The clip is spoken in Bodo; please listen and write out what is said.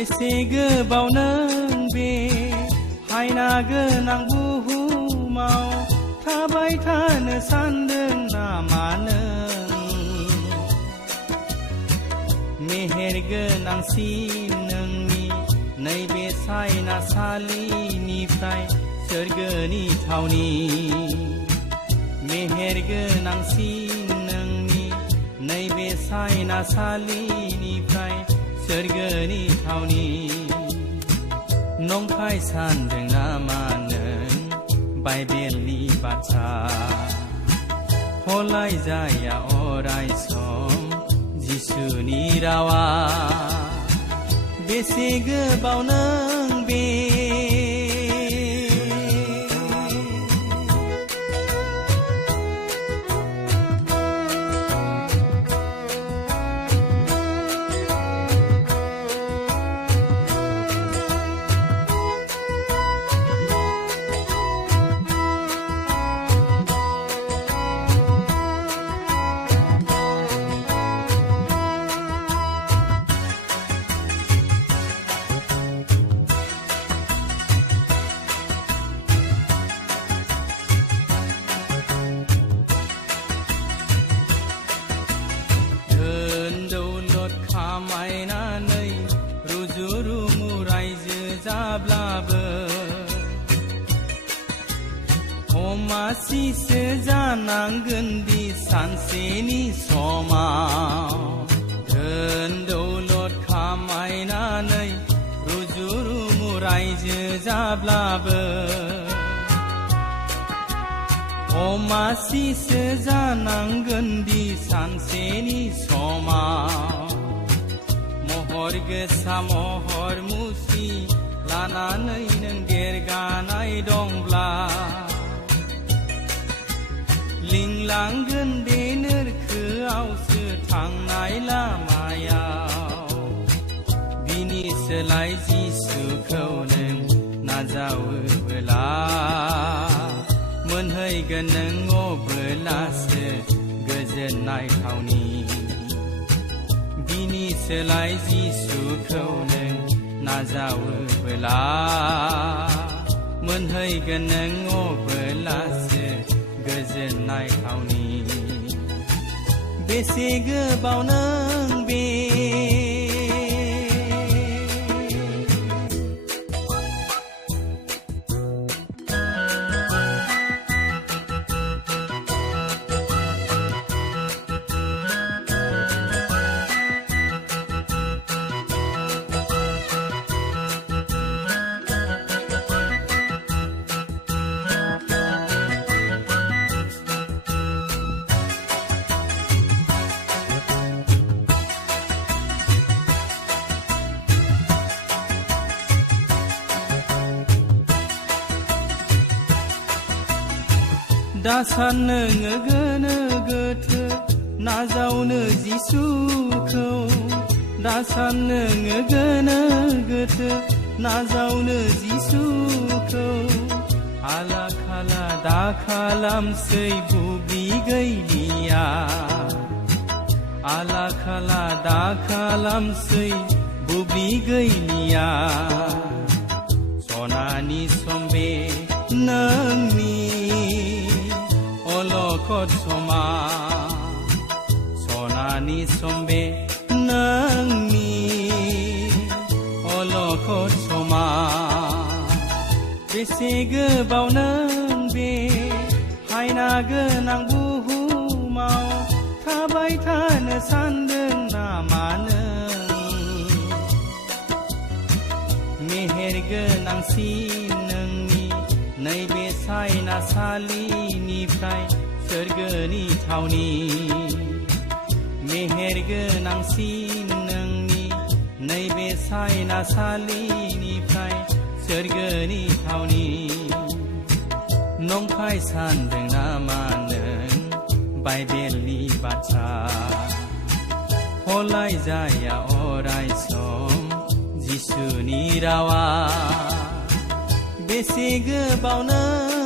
बेसे गोबाव नों बे हायना गोनां बुहुमाव थाबाय थानो सानदों नामा नों? मेहेर गोनांसिन नोंनि नैबे सायनासालिनिफ्राय सोरगोनि थावनि। मेहेर गोनांसिन नोंनि नैबे सायनासालिनिफ्राय सोरगोनि थावनि। नंखाय सानदों नामा नों बाइबेलनि बाथ्रा? हलाय जाया अराय सम जिसुनि रावा। बेसे गोबाव नों बे खामायनानै रुजु रुमु रायजो जाब्लाबो अमासिसो जानांगोन दि सानसेनि समाव। धोन दौलत खामायनानै रुजु रुमु रायजो जाब्लाबो अमासिसो जानांगोन दि सानसेनि समाव। महर गोसा महर मुसि लानानै नों देरगानाय दंब्ला लिंलांगोन दे नोरखोआवसो थांनाय लामायाव। बिनि सोलाय जिसुखौ नों नाजावोब्ला मोनहैगोन नों अब्लासो गोजोननाय थावनि। बिनि सोलाय जिसुखौ नों नाजावोब्ला मोनहैगोन नों अब्लासो गोजोननाय थावनि। बेसे गोबाव नों बे दासान नोङो गोनो गोथो नाजावनो जिसुखौ। दासान नोङो गोनो गोथो नाजावनो जिसुखौ। आला खाला दा खालामसै बुब्लि गैलिया। आला खाला दा खालामसै बुब्लि गैलिया। सनानि सम बे नोंनि अलखद समा। सनानि सम बे नोंनि अलखद समा। बेसे गोबाव नों बे हायना गोनां बुहुमाव थाबाय थानो सानदों नामा नों? मेहेर गोनांसिन नोंनि नैबे सायनासालिनिफ्राय सोरगोनि थावनि। मेहेर गोनांसिन नोंनि नैबे सायनासालिनिफ्राय सोरगोनि थावनि। नंखाय सानदों नामा नों बाइबेलनि बाथ्रा? हलाय जाया अराय सम जिसुनि रावा। बेसे गोबाव नों